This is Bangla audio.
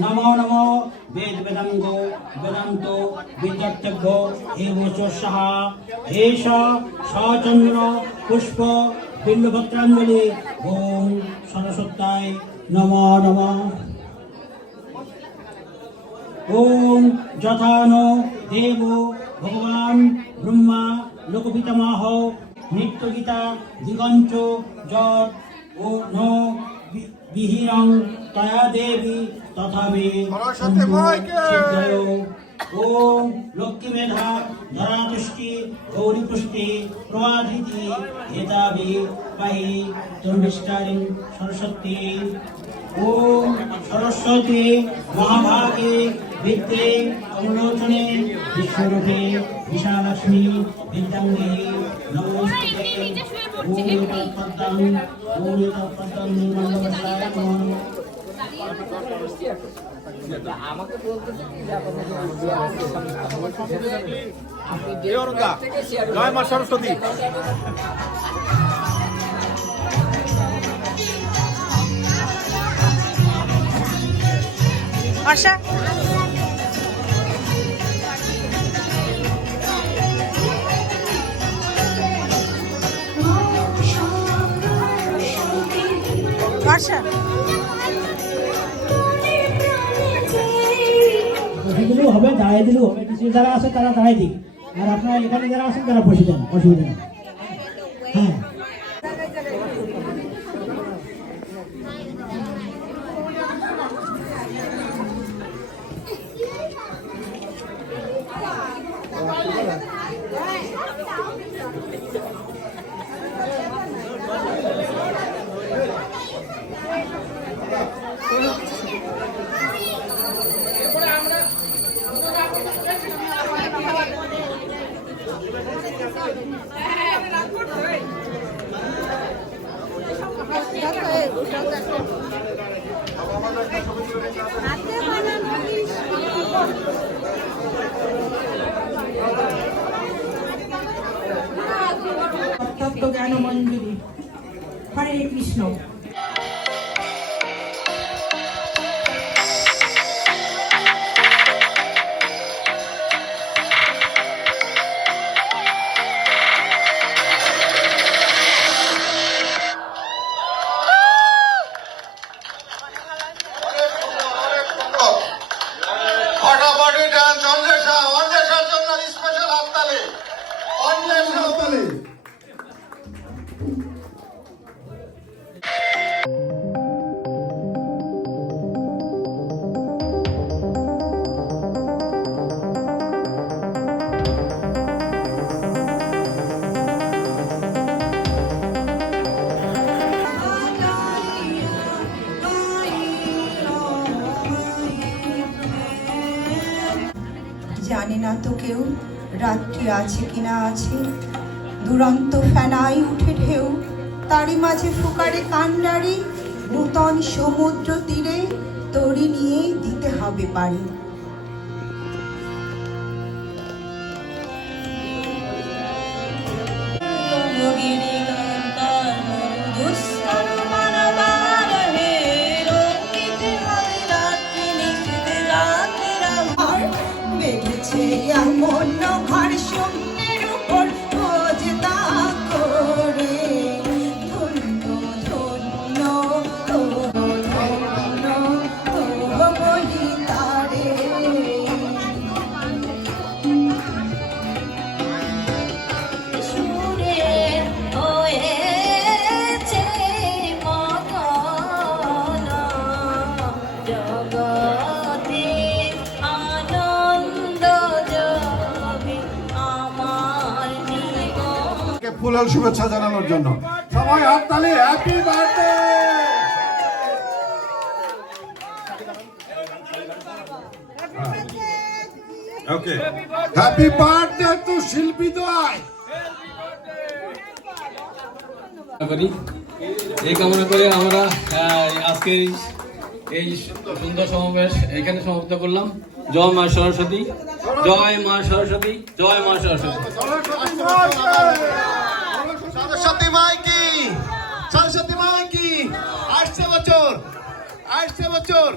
नमो नमो वेद वेदांगो वेदांतो विद्यार्थ्यभ्यो एवोचोषः एष सचंद्र पुष्प बिल्वपत्रांजलि ओम सरस्वत्याय नमो नमः ओम यथानो देवो भगवान ब्रह्मा लोकपितामह नित्यगीता दिगंच जत ओ नो विहिरं तया देवी तथा मे सिद्धयो ओम लक्ष्मी मेधा धरातुष्टि गौरी पुष्टि प्रवाधिति एताभि पाहि तुर्भिष्टारिं सरस्वती ओम सरस्वती महाभागे विद्ये कमलोचने विश्वरूपे विशालक्ष्मी विद्यांगे नमोस्तुते ओम तत्पदं निर्मलवस्त्राय नमः আমাকে বলতে জয় মা সরস্বতী। আশা আশা বসে দিলেও হবে, দাঁড়াই দিলেও হবে। কিছু যারা আছে তারা দাঁড়াই দিক, আর আপনারা এখানে যারা আছেন তারা বসে যান, অসুবিধা নেই। হ্যাঁ তত্ত্ব জ্ঞান মঞ্জুরি। হরে কৃষ্ণ। জানে না তো কেউ রাত্রি আছে কিনা আছে, দুরন্ত ফেনায় উঠে ঢেউ, তারই মাঝে ফুকারে কান্ডারি, নূতন সমুদ্র তীরে তরি নিয়ে দিতে হবে পারি। এমন ঘর শূন্যের উপর খোঁজতা করে, ধন্য ধন্য ধন্য বলি তারে। সুরে হয়েছে মগন জগতে ফুলের শুভেচ্ছা জানানোর জন্য সবাই হাততালি। Happy birthday. Okay, happy birthday to শিল্পী দোয়াই। এই কামনা করে আমরা আজকে এই সুন্দর সমাবেশ এখানে সমাপ্ত করলাম। জয় মা সরস্বতী, জয় মা সরস্বতী, জয় মা সরস্বতী। সরস্বতী মাই কি, সরস্বতী মাই কি। আসছে বছর আসছে বছর